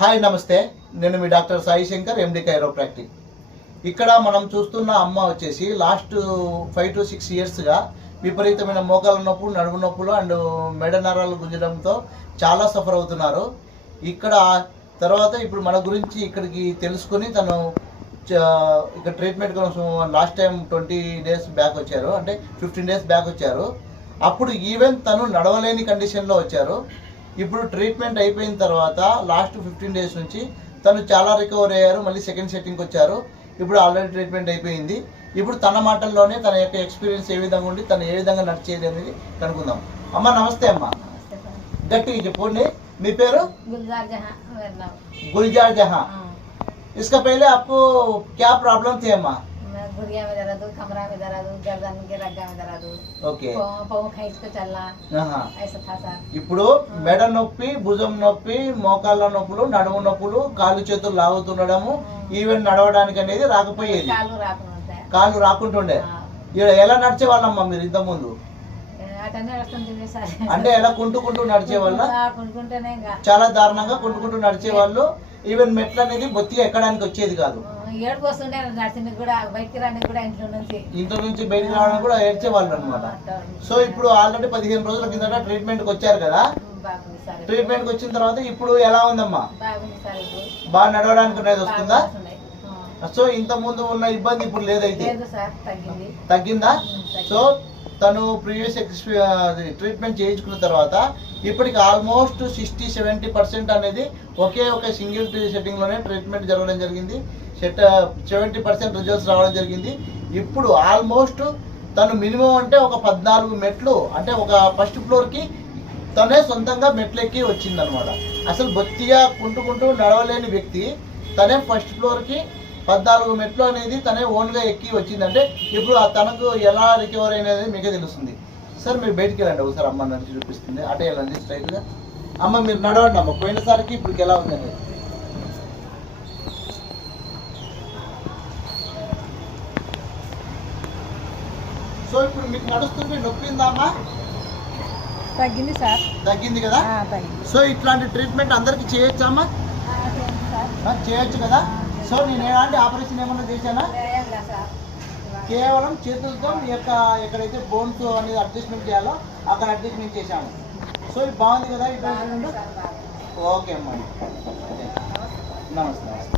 Hi నమస్తే, నేను మీ doctor Sai Shankar, ఎండి chiropractic. ఇక్కడ మనం చూస్తున్న అమ్మ వచ్చేసి లాస్ట్ 5 to 6 ఇయర్స్గా విపరీతమైన మోకాల నొప్పులు, నడుము నొప్పులు అండ్ మెడ నరాలు గుంజడంతో చాలా సఫర్ అవుతున్నారు. ఇక్కడ తర్వాత ఇప్పుడు మన గురించి ఇక్కడికి తెలుసుకొని తను ఇక్కడ ట్రీట్మెంట్ కోసం లాస్ట్ టైం 20 days బ్యాక్ వచ్చారు, అంటే 15 days బ్యాక్ వచ్చారు. అప్పుడు ఈవెన్ తను నడవలేని కండిషన్లో వచ్చారు. ఇప్పుడు ట్రీట్మెంట్ అయిపోయిన తర్వాత లాస్ట్ 15 days నుంచి తను చాలా రికవర్ అయ్యారు. మళ్ళీ సెకండ్ సెట్టింగ్కి వచ్చారు. ఇప్పుడు ఆల్రెడీ ట్రీట్మెంట్ అయిపోయింది. ఇప్పుడు తన మాటల్లోనే తన యొక్క ఎక్స్పీరియన్స్ ఏ విధంగా ఉండి తను ఏ విధంగా నడిచేది అనేది కనుక్కుందాం. అమ్మ నమస్తే. అమ్మ గట్టిగా చెప్పండి, మీ పేరు? గుల్जार जहां. इसका पहले आपको क्या प्रॉब्लम थी अम्मा? गुड़िया में दर्द, कमरा में दर्द, गर्दन के रग्गा में दर्द, ఓకే, पाँव खींच के चलना, ऐसा था सर. ఇప్పుడు మెడ నొప్పి, భుజం నొప్పి, మోకాళ్ళ నొప్పులు, నడుము నొప్పులు, కాళ్ళు చేతులు లాగుతుండడము, ఈవెన్ నడవడానికి అనేది రాకపోయేది, కాళ్ళు రాకుంటుండే. ఎలా నడిచే వాళ్ళమ్మా మీరు ఇంత ముందు? అంటే ఎలా కుంటుకుంటూ నడిచే వాళ్ళ? చాలా దారుణంగా కుంటుకుంటూ నడిచే వాళ్ళు. ఈవెన్ మెట్లు అనేది బొత్తిగా ఎక్కడానికి వచ్చేది కాదు. ఇంట్లో నుంచి బయటకు రావడానికి కూడా ఏడ్చే వాళ్ళు అనమాట. సో ఇప్పుడు ఆల్రెడీ 15 రోజుల కిందట ట్రీట్మెంట్కి వచ్చారు కదా. ట్రీట్మెంట్కి వచ్చిన తర్వాత ఇప్పుడు ఎలా ఉందమ్మా? బాగా నడవడానికి అనేది వస్తుందా? సో ఇంత ముందు ఉన్న ఇబ్బంది ఇప్పుడు లేదైతే తగ్గిందా? సో తను ప్రీవియస్ ట్రీట్మెంట్ చేయించుకున్న తర్వాత ఇప్పటికి ఆల్మోస్ట్ 60-70% అనేది ఒకే ఒక సింగిల్ సెట్టింగ్లోనే ట్రీట్మెంట్ జరగడం జరిగింది. 70% రిజల్ట్స్ రావడం జరిగింది. ఇప్పుడు ఆల్మోస్ట్ తను మినిమం అంటే ఒక 14 మెట్లు, అంటే ఒక ఫస్ట్ ఫ్లోర్కి తనే సొంతంగా మెట్లు ఎక్కి వచ్చిందనమాట. అసలు బొత్తిగా కుంటుకుంటూ నడవలేని వ్యక్తి తనే ఫస్ట్ ఫ్లోర్కి 14 మెట్లు అనేది తనే ఓన్గా ఎక్కి వచ్చిందంటే ఇప్పుడు తనకు ఎలా రికవర్ అయినది మీకే తెలుస్తుంది. సార్ మీరు బయటికి వెళ్ళండి ఒకసారి, అమ్మ నడిచి చూపిస్తుంది. అటే వెళ్ళండి స్ట్రైట్గా. అమ్మ మీరు నడవండి అమ్మ, పోయినసారికి ఇప్పుడు ఎలా ఉందండి? సో ఇప్పుడు మీకు నడుస్తుంటే నొప్పిందా అమ్మా? తగ్గింది సార్. తగ్గింది కదా. సో ఇట్లాంటి ట్రీట్మెంట్ అందరికి చేయొచ్చా అమ్మా? చేయొచ్చు కదా. సో నేను ఎలాంటి ఆపరేషన్ ఏమన్నా చేశానా? కేవలం చేతులతో మీ యొక్క ఎక్కడైతే బోన్స్ అనేది అడ్జస్ట్మెంట్ చేయాలో అక్కడ అడ్జస్ట్మెంట్ చేశాను. సో ఇది బాగుంది కదా ఈ ట్రీట్మెంట్? ఓకే అమ్మా, నమస్తే.